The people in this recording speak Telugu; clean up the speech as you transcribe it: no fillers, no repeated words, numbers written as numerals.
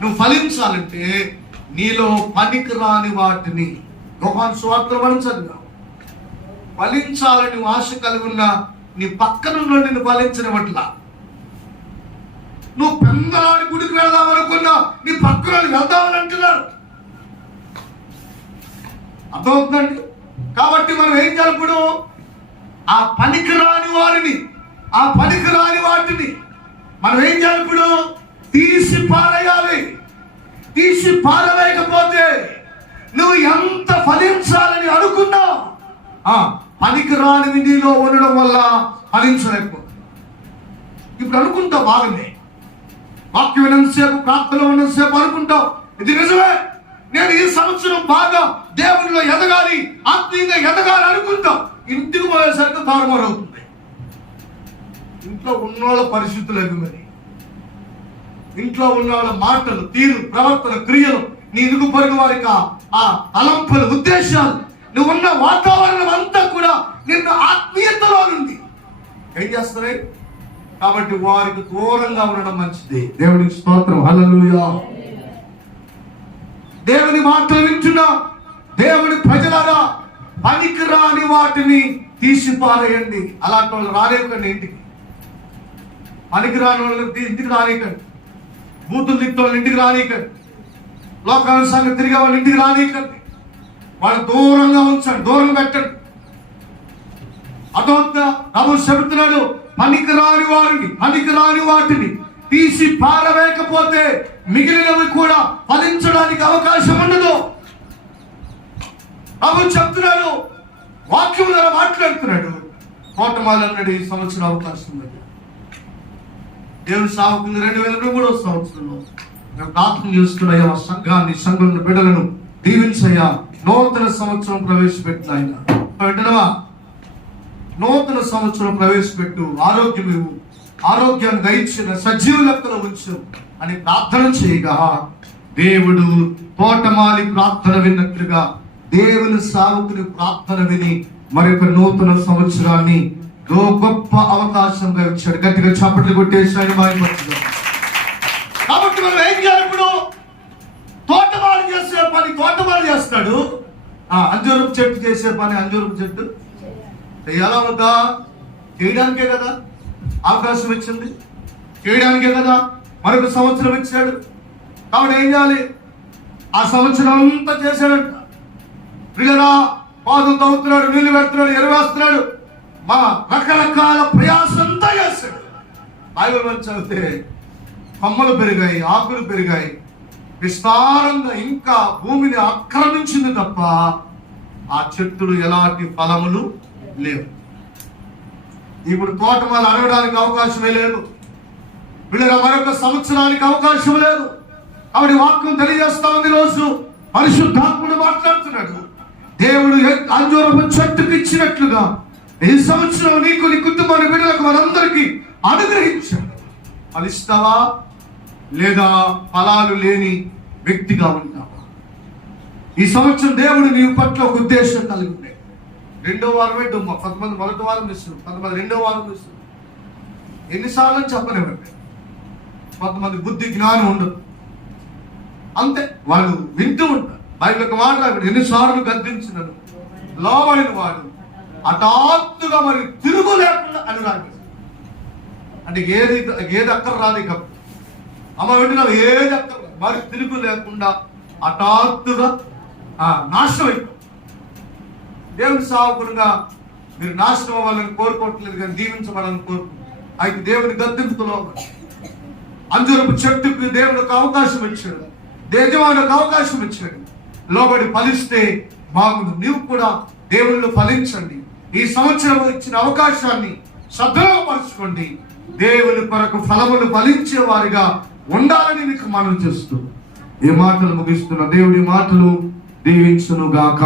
నువ్వు ఫలించాలంటే నీలో పనికిరాని వాటిని యోహాను సువార్తలో మనం చదివాం. ఫలించాలని ఆశ కలిగి ఉన్న నీ పక్కన నిన్ను ఫలించనివట్లా. నువ్వు పెందలాడి గుడికి వెళదామనుకున్నా నీ పక్కన వెళ్దామని అంటున్నారు. అర్థమవుతుందండి? కాబట్టి మనం ఏం చేయాలి? ఇప్పుడు ఆ పనికిరాని వాటిని మనం ఏం చేయాలి? ఇప్పుడు తీసి పారేయాలి. తీసి పారవేయకపోతే నువ్వు ఎంత ఫలించాలని అనుకున్నావు, పనికిరానివి నీలో ఉండడం వల్ల ఫలించలేకపోతే. ఇప్పుడు అనుకుంటావు బాగానే, వాక్యం వినంతసేపు, ప్రార్థనలో ఉన్నంతసేపు అనుకుంటావు ఇది నిజమే, నేను ఈ సంవత్సరం బాగా దేవునిలో ఎదగాలి, ఆత్మీయంగా ఎదగాలి అనుకుంటాం. ఇంటికి పోయేసరికి తారుమారవుతుంది. ఇంట్లో ఉన్నవాళ్ళ పరిస్థితులు ఎవి మరి, ఇంట్లో ఉన్న వాళ్ళ మాటలు, తీరు, ప్రవర్తన, క్రియలు, నీ ఇరుగు పొరుగు వారికి ఆ తలంపులు, ఉద్దేశాలు, నువ్వున్న వాతావరణం అంతా కూడా నిన్ను ఆత్మీయతలో నుండి ఏం చేస్తున్నాయి. కాబట్టి వారికి దూరంగా ఉండడం మంచిది. దేవునికి స్తోత్రం, హల్లెలూయా. దేవుని మాటలు వింటున్నా దేవుని ప్రజలారా, పనికిరాని వాటిని తీసి పారేయండి. అలాంటి వాళ్ళు రాలేకండి ఇంటికి. పనికిరాని వాళ్ళు ఇంటికి రాలేకండి. బూతులు తిట్టే వాళ్ళు ఇంటికి రాలేకండి. లోకానుసారంగా తిరిగే వాళ్ళు ఇంటికి రాలేకండి. వాళ్ళు దూరంగా ఉంచండి, దూరంగా పెట్టండి. అదొద్దా ప్రభు చెబుతున్నాడు, పనికిరాని వాటిని తీసి పారవేయకపోతే మిగిలినవి కూడా ఫలించడానికి అవకాశం ఉండదు. ప్రభు చెప్తున్నాడు, వాక్యం ద్వారా మాట్లాడుతున్నాడు. కోటమాలు అన్నాడు, ఈ సంవత్సరం అవకాశం ఉంది. దేవుని సాగుతుంది 2023వ సంవత్సరంలో మేము ప్రార్థన చేస్తున్నాయా, సంఘాన్ని, సంఘంలో బిడ్డలను దీవించయ్యా. నూతన సంవత్సరం ప్రవేశపెట్టిన ఆయన పెట్టడమా, నూతన సంవత్సరం ప్రవేశపెట్టు, ఆరోగ్యం ఇవ్వు, ఆరోగ్యాన్ని దయచిన సజీవ లెక్కలో ఉంచు అని ప్రార్థన చేయగా దేవుడు తోటమాలి ప్రార్థన విన్నట్లుగా దేవుని సావుకుని ప్రార్థన విని మరొక నూతన సంవత్సరాన్ని గొప్ప అవకాశంగా ఇచ్చాడు. గట్టిగా చప్పట్లు కొట్టేసి ఆయన మాయపడుతుంది. కాబట్టి మనం ఏం చేయాలి? ఇప్పుడు తోటమాలి చేసే పని తోటమాలి చేస్తాడు, అంజూరపు చెట్టు చేసే పని అంజూరపు చెట్టు చేయాలా వద్దా? చేయడానికే కదా అవకాశం ఇచ్చింది, చేయడానికే కదా మరొక సంవత్సరం ఇచ్చాడు. కాబట్టి ఏం చేయాలి? ఆ సంవత్సరం అంతా చేశాడంట. ప్రియురా, పాదులు తవ్వుతున్నాడు, నీళ్లు పెడుతున్నాడు, ఎరువేస్తున్నాడు, మా రకరకాల ప్రయాసంతా చేశాడు. బైబిల్ నుంచి చదివితే కొమ్మలు పెరిగాయి, ఆకులు పెరిగాయి, విస్తారంగా ఇంకా భూమిని ఆక్రమించింది తప్ప ఆ చెట్టులు ఎలాంటి ఫలములు లేవు. ఇప్పుడు తోటమాలు అడగడానికి అవకాశమే లేదు. వీళ్ళ మరొక సంవత్సరానికి అవకాశం లేదు. ఆవిడ వాక్యం తెలియజేస్తా ఉంది. రోజు పరిశుద్ధాత్ముడు మాట్లాడుతున్నాడు. దేవుడు అంజూరపు చెట్టుకు ఇచ్చినట్లుగా ఈ సంవత్సరం నీకు, నీ కుటుంబాన్ని, బిడ్డలకు, మనందరికీ అనుగ్రహించాడు. ఫలిస్తావా లేదా ఫలాలు లేని వ్యక్తిగా ఉంటావా? ఈ సంవత్సరం దేవుడు నీ పట్ల ఒక ఉద్దేశం కలిగి ఉంది. 2వ వారమే డుమ్మ, 10 మొదటి వారం మిస్సు, 10 2వ వారం మిస్సు. ఎన్నిసార్లు చెప్పనివ్వండి, కొంతమంది బుద్ధి జ్ఞానం ఉండదు, అంతే. వాళ్ళు వింటూ ఉంటారు. బైబిల్ మాట్లాడు, ఎన్నిసార్లు గద్దించినను లోబడిన వాడు హఠాత్తుగా మరి తిరుగు లేకుండా అనురాగి. అంటే ఏది అక్కర రాదు. ఇక అమ్మ వింటున్నా, ఏది అక్కర మరి తిరుగు లేకుండా హఠాత్తుగా నాశనం అయిపోతుంది. దేవుని సావకుడుగా మీరు నాశనం అవ్వాలని కోరుకోవట్లేదు, కానీ దీవించబడాలని కోరుకుంటున్నారు. అయితే దేవుని గద్దెంపులో అంజూరపు చెట్టుకు దేవుడు ఒక అవకాశం ఇచ్చాడు, యజమానులకు అవకాశం ఇచ్చాడు. లోబడి ఫలిస్తే బాగుంది. నీవు కూడా దేవుళ్ళు ఫలించండి. ఈ సంవత్సరం ఇచ్చిన అవకాశాన్ని సద్వినియోగపరచుకోండి. దేవుని కొరకు ఫలములు ఫలించే వారిగా ఉండాలని నీకు మనం చేస్తూ ఈ మాటలు ముగిస్తున్న దేవుడి మాటలు దీవించును గాక.